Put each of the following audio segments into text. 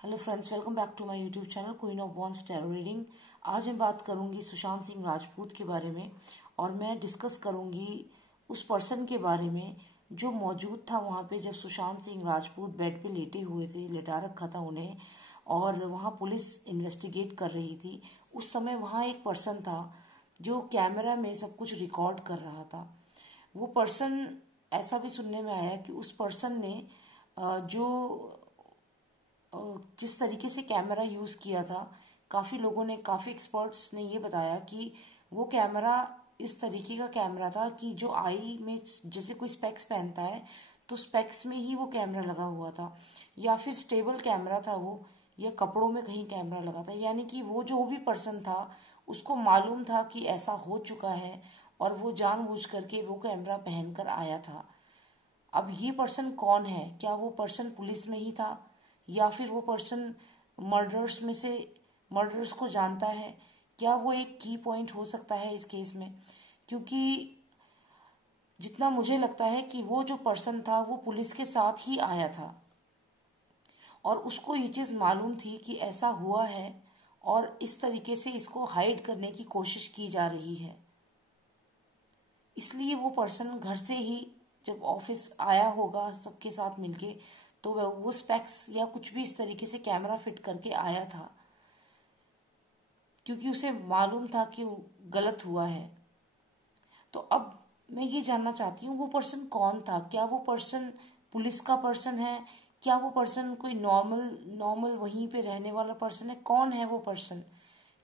Hello friends, welcome back to my YouTube channel queen of wands tarot reading. आज मैं बात करूंगी सुशांत सिंह राजपूत के बारे में और मैं डिस्कस करूंगी उस पर्सन के बारे में जो मौजूद था वहां पे जब सुशांत सिंह राजपूत बेड पे लेटे हुए थे, लेटा रखा था उन्हें और वहां पुलिस इन्वेस्टिगेट कर रही थी। उस समय वहां एक पर्सन था जो कैमरा में सब कुछ रिकॉर्ड कर रहा था। वो पर्सन, ऐसा भी सुनने में आया कि उस पर्सन ने जो जिस तरीके से कैमरा यूज किया था, काफी एक्सपर्ट्स ने ये बताया कि वो कैमरा इस तरीके का कैमरा था कि जो आई में जैसे कोई स्पेक्स पहनता है तो स्पेक्स में ही वो कैमरा लगा हुआ था, या फिर स्टेबल कैमरा था वो, या कपड़ों में कहीं कैमरा लगा था। यानी कि वो जो भी पर्सन था उसको मालूम था कि ऐसा हो चुका है और वो जानबूझ करके वो कैमरा पहनकर आया था। अब ये पर्सन कौन है? क्या वो पर्सन पुलिस में ही था, या फिर वो पर्सन मर्डर्स को जानता है? क्या वो एक की पॉइंट हो सकता है इस केस में? क्योंकि जितना मुझे लगता है कि वो जो पर्सन था वो पुलिस के साथ ही आया था और उसको ये चीज मालूम थी कि ऐसा हुआ है और इस तरीके से इसको हाइड करने की कोशिश की जा रही है। इसलिए वो पर्सन घर से ही जब ऑफिस आया होगा सबके साथ मिलके, तो वो स्पेक्स या कुछ भी इस तरीके से कैमरा फिट करके आया था, क्योंकि उसे मालूम था कि गलत हुआ है। तो अब मैं ये जानना चाहती हूँ वो पर्सन कौन था? क्या वो पर्सन पुलिस का पर्सन है? क्या वो पर्सन कोई नॉर्मल वहीं पे रहने वाला पर्सन है? कौन है वो पर्सन?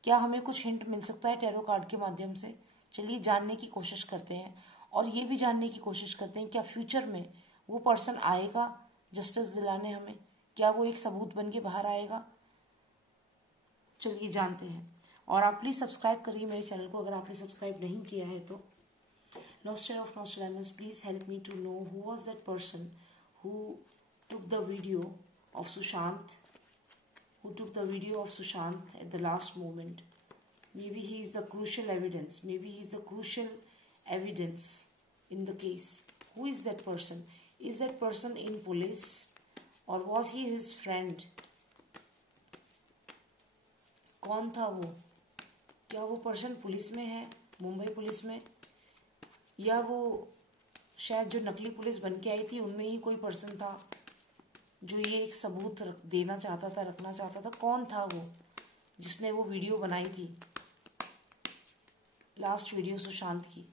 क्या हमें कुछ हिंट मिल सकता है टैरो कार्ड के माध्यम से? चलिए जानने की कोशिश करते हैं और ये भी जानने की कोशिश करते हैं क्या फ्यूचर में वो पर्सन आएगा जस्टिस दिलाने हमें? क्या वो एक सबूत बन के बाहर आएगा? चलिए जानते हैं। और आप प्लीज सब्सक्राइब करिए मेरे चैनल को अगर आपने सब्सक्राइब नहीं किया है तो। Nostra of Nostradamus, please help me to know who was that person who took the video of Sushant, at the last moment. Maybe he is the crucial evidence. Maybe he is the crucial evidence in the case. Who is that person? Is that person in police or was he his friend? कौन था वो? क्या वो person police में है, Mumbai police में, या वो शायद जो नकली पुलिस बन के आई थी उनमें ही कोई पर्सन था जो ये एक सबूत देना चाहता था, रखना चाहता था? कौन था वो जिसने वो वीडियो बनाई थी, लास्ट वीडियो सुशांत की?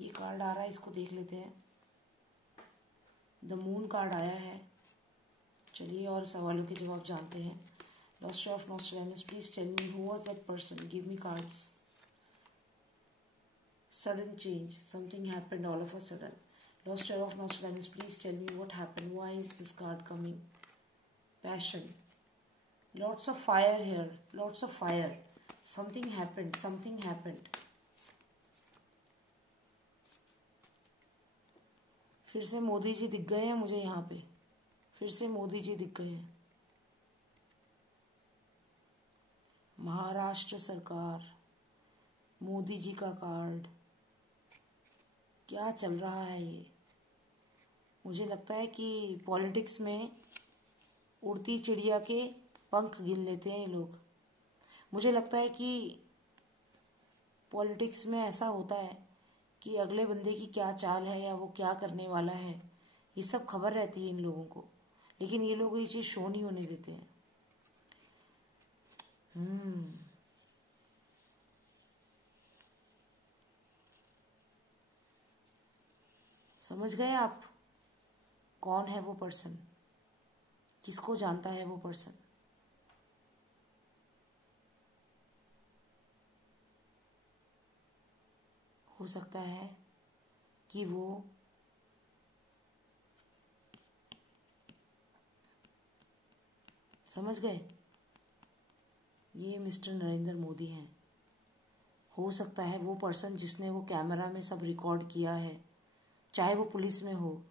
ये कार्ड आ रहा है, इसको देख लेते हैं। द मून कार्ड आया है। चलिए और सवालों के जवाब जानते हैं। Nostra of Nostradamus, please tell me who was that person. Give me cards. Sudden change. Something happened all of a sudden. Nostra of Nostradamus, please tell me what happened. Why is this card coming? Passion. Lots of fire here. Lots of fire. Something happened. Something happened. फिर से मोदी जी दिख गए हैं मुझे यहाँ पे। फिर से मोदी जी दिख गए हैं। महाराष्ट्र सरकार, मोदी जी का कार्ड। क्या चल रहा है ये? मुझे लगता है कि पॉलिटिक्स में उड़ती चिड़िया के पंख गिन लेते हैं ये लोग। मुझे लगता है कि पॉलिटिक्स में ऐसा होता है कि अगले बंदे की क्या चाल है या वो क्या करने वाला है, ये सब खबर रहती है इन लोगों को, लेकिन ये लोग ये चीज शो नहीं होने देते हैं। समझ गए आप कौन है वो पर्सन? किसको जानता है वो पर्सन? हो सकता है कि वो समझ गए, ये मिस्टर नरेंद्र मोदी हैं। हो सकता है वो पर्सन जिसने वो कैमरा में सब रिकॉर्ड किया है, चाहे वो पुलिस में हो,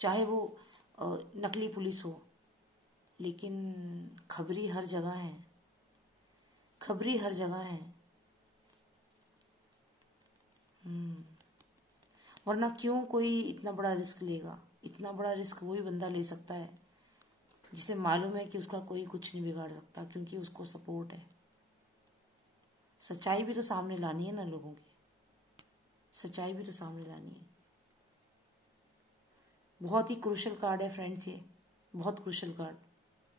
चाहे वो नकली पुलिस हो, लेकिन खबरी हर जगह है। खबरी हर जगह है। वरना क्यों कोई इतना बड़ा रिस्क लेगा? इतना बड़ा रिस्क वही बंदा ले सकता है जिसे मालूम है कि उसका कोई कुछ नहीं बिगाड़ सकता क्योंकि उसको सपोर्ट है। सच्चाई भी तो सामने लानी है ना लोगों की, सच्चाई भी तो सामने लानी है। बहुत ही क्रूशल कार्ड है फ्रेंड्स, ये बहुत क्रूशल कार्ड।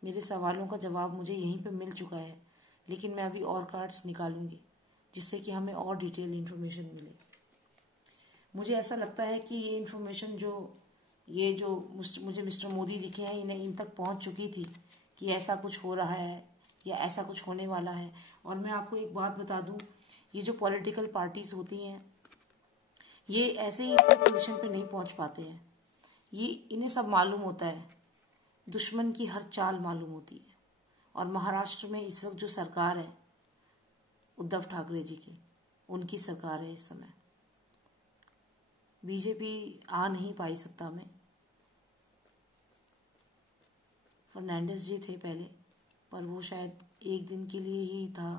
मेरे सवालों का जवाब मुझे यहीं पे मिल चुका है, लेकिन मैं अभी और कार्ड्स निकालूंगी जिससे कि हमें और डिटेल इन्फॉर्मेशन मिले। मुझे ऐसा लगता है कि ये इन्फॉर्मेशन जो मुझे मिस्टर मोदी दिखे हैं, इन्हें इन तक पहुंच चुकी थी कि ऐसा कुछ हो रहा है या ऐसा कुछ होने वाला है। और मैं आपको एक बात बता दूं, ये जो पॉलिटिकल पार्टीज होती हैं ये ऐसे ही कोई पोजीशन पे नहीं पहुंच पाते हैं। ये इन्हें सब मालूम होता है, दुश्मन की हर चाल मालूम होती है। और महाराष्ट्र में इस वक्त जो सरकार है उद्धव ठाकरे जी की, उनकी सरकार है इस समय। बीजेपी आ नहीं पाई सत्ता में, फर्नांडिस जी थे पहले, पर वो शायद एक दिन के लिए ही था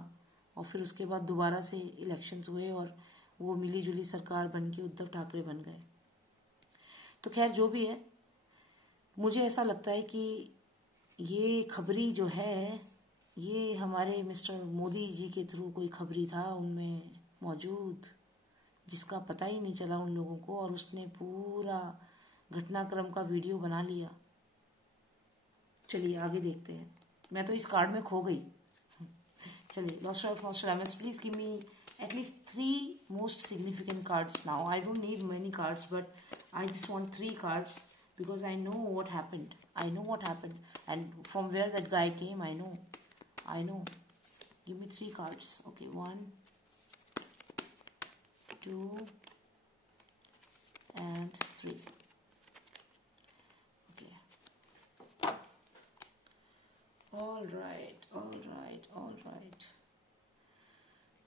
और फिर उसके बाद दोबारा से इलेक्शंस हुए और वो मिली जुली सरकार बन के उद्धव ठाकरे बन गए। तो खैर जो भी है, मुझे ऐसा लगता है कि ये खबरी जो है ये हमारे मिस्टर मोदी जी के थ्रू कोई खबरी था उनमें मौजूद, जिसका पता ही नहीं चला उन लोगों को, और उसने पूरा घटनाक्रम का वीडियो बना लिया। चलिए आगे देखते हैं। मैं तो इस कार्ड में खो गई। चलिए, lost of Nostradamus, please give me at least 3 most significant cards now. I don't need many cards, but I just want 3 cards because I know what happened. I know what happened, and from where that guy came, I know. Give me 3 cards. Okay, 1, 2, and 3. Okay. All right.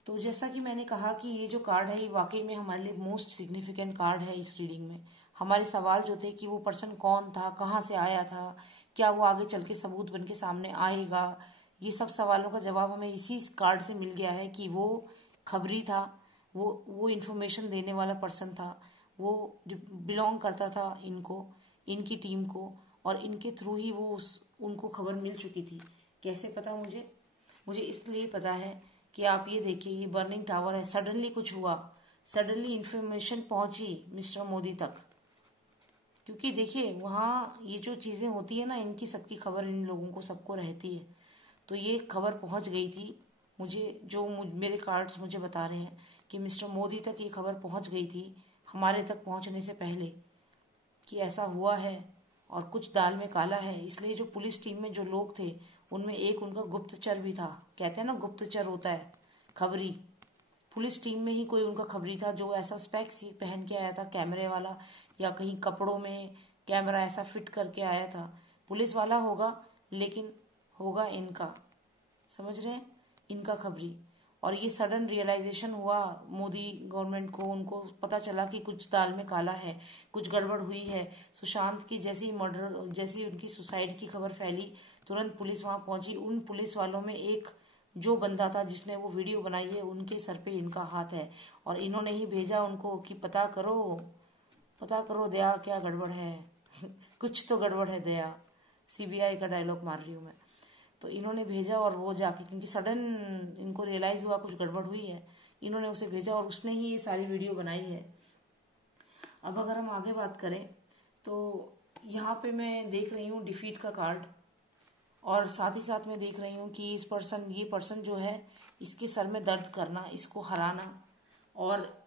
तो जैसा कि मैंने कहा कि ये जो card है ये वाकई में हमारे लिए मोस्ट सिग्निफिकेंट कार्ड है इस रीडिंग में। हमारे सवाल जो थे कि वो पर्सन कौन था, कहाँ से आया था, क्या वो आगे चल के सबूत बन के सामने आएगा, ये सब सवालों का जवाब हमें इसी कार्ड से मिल गया है कि वो खबरी था, वो इन्फॉर्मेशन देने वाला पर्सन था, वो बिलोंग करता था इनकी टीम को, और इनके थ्रू ही उनको खबर मिल चुकी थी। कैसे पता मुझे इसलिए पता है कि आप ये देखिए, ये बर्निंग टावर है, सडनली कुछ हुआ, सडनली इन्फॉर्मेशन पहुंची मिस्टर मोदी तक। क्योंकि देखिए वहाँ ये जो चीज़ें होती है ना, इनकी सबकी खबर इन लोगों को सबको रहती है। तो ये खबर पहुंच गई थी मेरे कार्ड्स मुझे बता रहे हैं कि मिस्टर मोदी तक ये खबर पहुंच गई थी हमारे तक पहुंचने से पहले कि ऐसा हुआ है और कुछ दाल में काला है। इसलिए जो पुलिस टीम में जो लोग थे उनमें एक उनका गुप्तचर भी था। कहते हैं ना गुप्तचर होता है खबरी, पुलिस टीम में ही कोई उनका खबरी था जो ऐसा स्पेक्स पहन के आया था कैमरे वाला, या कहीं कपड़ों में कैमरा ऐसा फिट करके आया था। पुलिस वाला होगा लेकिन होगा इनका, समझ रहे हैं, इनका खबरी। और ये सडन रियलाइजेशन हुआ मोदी गवर्नमेंट को, उनको पता चला कि कुछ दाल में काला है, कुछ गड़बड़ हुई है। सुशांत की जैसी मर्डर, जैसी उनकी सुसाइड की खबर फैली, तुरंत पुलिस वहां पहुंची। उन पुलिस वालों में एक जो बंदा था जिसने वो वीडियो बनाई है, उनके सर पे इनका हाथ है, और इन्होंने ही भेजा उनको कि पता करो दया क्या गड़बड़ है कुछ तो गड़बड़ है दया, सीबीआई का डायलॉग मार रही हूँ मैं। तो इन्होंने भेजा और वो जाके, क्योंकि सडन इनको रियलाइज हुआ कुछ गड़बड़ हुई है, इन्होंने उसे भेजा और उसने ही ये सारी वीडियो बनाई है। अब अगर हम आगे बात करें तो यहाँ पे मैं देख रही हूँ डिफीट का कार्ड, और साथ ही साथ मैं देख रही हूँ कि ये पर्सन जो है इसके सर में दर्द करना, इसको हराना, और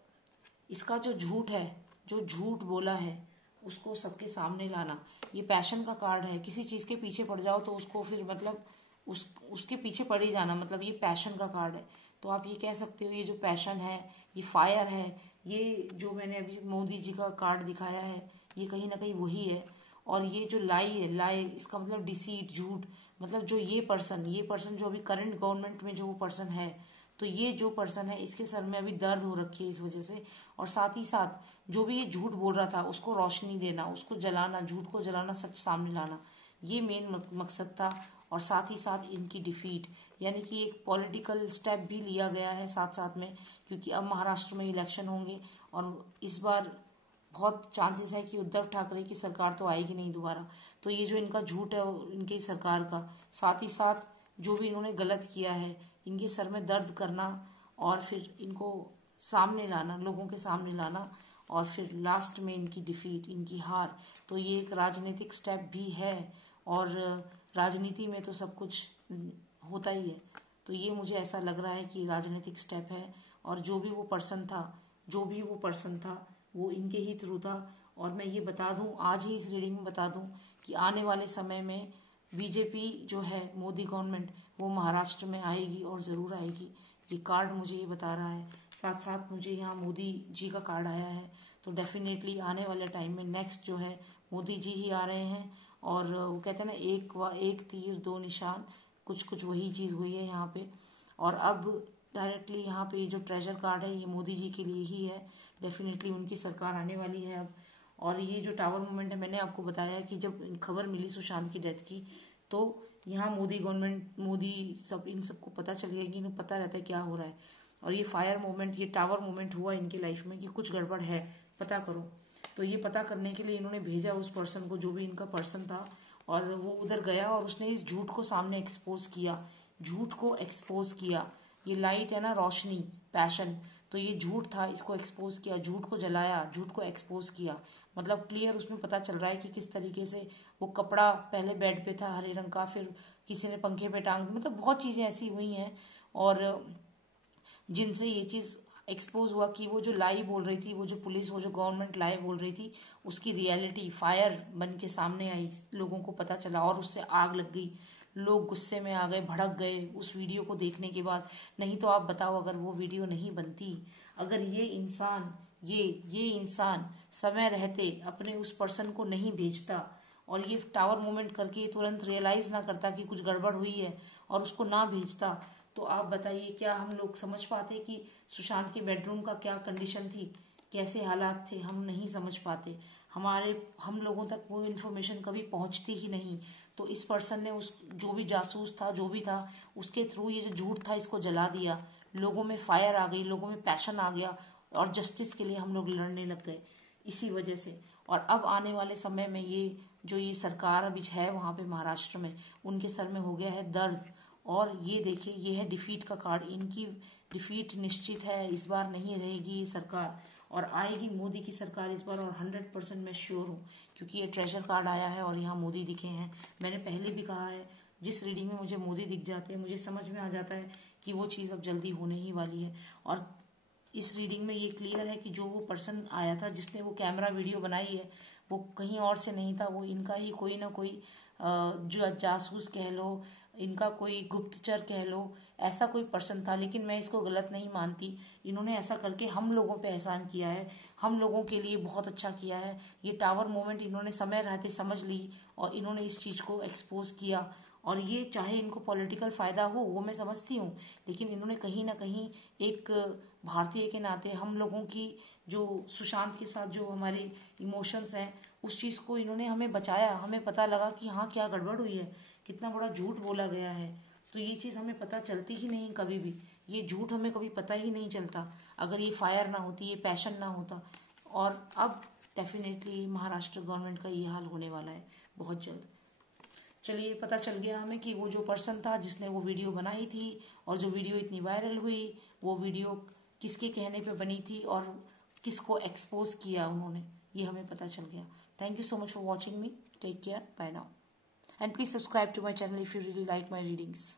इसका जो झूठ है, जो झूठ बोला है उसको सबके सामने लाना। ये पैशन का कार्ड है, किसी चीज के पीछे पड़ जाओ तो उसको फिर मतलब उसके पीछे पड़ ही जाना, मतलब ये पैशन का कार्ड है। तो आप ये कह सकते हो ये जो पैशन है, ये फायर है, ये जो मैंने अभी मोदी जी का कार्ड दिखाया है ये कहीं ना कहीं वही है। और ये जो लाई इसका मतलब डिसीट, झूठ, मतलब जो ये पर्सन जो अभी करंट गवर्नमेंट में जो वो पर्सन है, तो ये जो पर्सन है इसके सर में अभी दर्द हो रखी है इस वजह से। और साथ ही साथ जो भी ये झूठ बोल रहा था उसको रोशनी देना, उसको जलाना, झूठ को जलाना, सच सामने लाना, ये मेन मकसद था। और साथ ही साथ इनकी डिफीट, यानी कि एक पॉलिटिकल स्टेप भी लिया गया है साथ साथ में, क्योंकि अब महाराष्ट्र में इलेक्शन होंगे और इस बार बहुत चांसेस है कि उद्धव ठाकरे की सरकार तो आएगी नहीं दोबारा। तो ये जो इनका झूठ है इनकी सरकार का, साथ ही साथ जो भी इन्होंने गलत किया है इनके सर में दर्द करना और फिर इनको सामने लाना, लोगों के सामने लाना, और फिर लास्ट में इनकी डिफीट, इनकी हार। तो ये एक राजनीतिक स्टेप भी है और राजनीति में तो सब कुछ होता ही है। तो ये मुझे ऐसा लग रहा है कि राजनीतिक स्टेप है और जो भी वो पर्सन था वो इनके ही थ्रू था। और मैं ये बता दूं, आज ही इस रीडिंग में बता दूं कि आने वाले समय में बीजेपी जो है, मोदी गवर्नमेंट, वो महाराष्ट्र में आएगी और ज़रूर आएगी। ये कार्ड मुझे ये बता रहा है। साथ साथ मुझे यहाँ मोदी जी का कार्ड आया है। तो डेफिनेटली आने वाले टाइम में नेक्स्ट जो है मोदी जी ही आ रहे हैं। और वो कहते हैं ना, एक तीर दो निशान, कुछ वही चीज़ हुई है यहाँ पे। और अब डायरेक्टली यहाँ पे ये जो ट्रेजर कार्ड है ये मोदी जी के लिए ही है। डेफिनेटली उनकी सरकार आने वाली है अब। और ये जो टावर मूवमेंट है, मैंने आपको बताया कि जब खबर मिली सुशांत की डेथ की तो यहाँ मोदी गवर्नमेंट, मोदी सब, इन सबको पता चल गया कि इन्हें पता रहता है क्या हो रहा है। और ये फायर मूवमेंट, ये टावर मूवमेंट हुआ इनकी लाइफ में कि कुछ गड़बड़ है, पता करो। तो ये पता करने के लिए इन्होंने भेजा उस पर्सन को, जो भी इनका पर्सन था, और वो उधर गया और उसने इस झूठ को सामने एक्सपोज किया, झूठ को एक्सपोज किया। ये लाइट है ना, रोशनी, पैशन, तो ये झूठ था, इसको एक्सपोज किया, झूठ को जलाया, झूठ को एक्सपोज किया। मतलब क्लियर उसमें पता चल रहा है कि किस तरीके से वो कपड़ा पहले बेड पे था हरे रंग का, फिर किसी ने पंखे पे टांग, मतलब बहुत चीज़ें ऐसी हुई हैं और जिनसे ये चीज़ एक्सपोज हुआ कि वो जो लाई बोल रही थी, वो जो पुलिस, वो जो गवर्नमेंट लाई बोल रही थी, उसकी रियलिटी फायर बन के सामने आई, लोगों को पता चला और उससे आग लग गई। लोग गुस्से में आ गए, भड़क गए उस वीडियो को देखने के बाद। नहीं तो आप बताओ, अगर वो वीडियो नहीं बनती, अगर ये इंसान समय रहते अपने उस पर्सन को नहीं भेजता और ये टावर मूवमेंट करके तुरंत रियलाइज ना करता कि कुछ गड़बड़ हुई है और उसको ना भेजता, तो आप बताइए क्या हम लोग समझ पाते कि सुशांत के बेडरूम का क्या कंडीशन थी, कैसे हालात थे? हम नहीं समझ पाते। हम लोगों तक वो इन्फॉर्मेशन कभी पहुंचती ही नहीं। तो इस पर्सन ने, उस जो भी जासूस था, जो भी था, उसके थ्रू ये जो झूठ था इसको जला दिया। लोगों में फायर आ गई, लोगों में पैशन आ गया और जस्टिस के लिए हम लोग लड़ने लग गए इसी वजह से। और अब आने वाले समय में ये सरकार अभी है वहां पे महाराष्ट्र में, उनके सर में हो गया है दर्द। और ये देखिए, ये है डिफीट का कार्ड, इनकी डिफीट निश्चित है, इस बार नहीं रहेगी ये सरकार और आएगी मोदी की सरकार इस बार। और 100% मैं श्योर हूँ, क्योंकि ये ट्रेजर कार्ड आया है और यहाँ मोदी दिखे हैं। मैंने पहले भी कहा है, जिस रीडिंग में मुझे मोदी दिख जाते हैं मुझे समझ में आ जाता है कि वो चीज़ अब जल्दी होने ही वाली है। और इस रीडिंग में ये क्लियर है कि जो वो पर्सन आया था, जिसने वो कैमरा वीडियो बनाई है, वो कहीं और से नहीं था, वो इनका ही कोई ना कोई जो जासूस कह लो, इनका कोई गुप्तचर कह लो, ऐसा कोई पर्सन था। लेकिन मैं इसको गलत नहीं मानती। इन्होंने ऐसा करके हम लोगों पे एहसान किया है, हम लोगों के लिए बहुत अच्छा किया है। ये टावर मूवमेंट इन्होंने समय रहते समझ ली और इन्होंने इस चीज़ को एक्सपोज किया। और ये चाहे इनको पॉलिटिकल फ़ायदा हो, वो मैं समझती हूँ, लेकिन इन्होंने कहीं ना कहीं एक भारतीय के नाते हम लोगों की, जो सुशांत के साथ जो हमारे इमोशंस हैं, उस चीज़ को इन्होंने हमें बचाया। हमें पता लगा कि हाँ, क्या गड़बड़ हुई है, कितना बड़ा झूठ बोला गया है। तो ये चीज़ हमें पता चलती ही नहीं कभी भी, ये झूठ हमें कभी पता ही नहीं चलता अगर ये फायर ना होती, ये पैशन ना होता। और अब डेफिनेटली महाराष्ट्र गवर्नमेंट का ये हाल होने वाला है बहुत जल्द। चलिए, पता चल गया हमें कि वो जो पर्सन था जिसने वो वीडियो बनाई थी और जो वीडियो इतनी वायरल हुई, वो वीडियो किसके कहने पे बनी थी और किसको एक्सपोज किया उन्होंने, ये हमें पता चल गया। Thank you so much for watching me. Take care, bye now, and please subscribe to my channel if you really like my readings.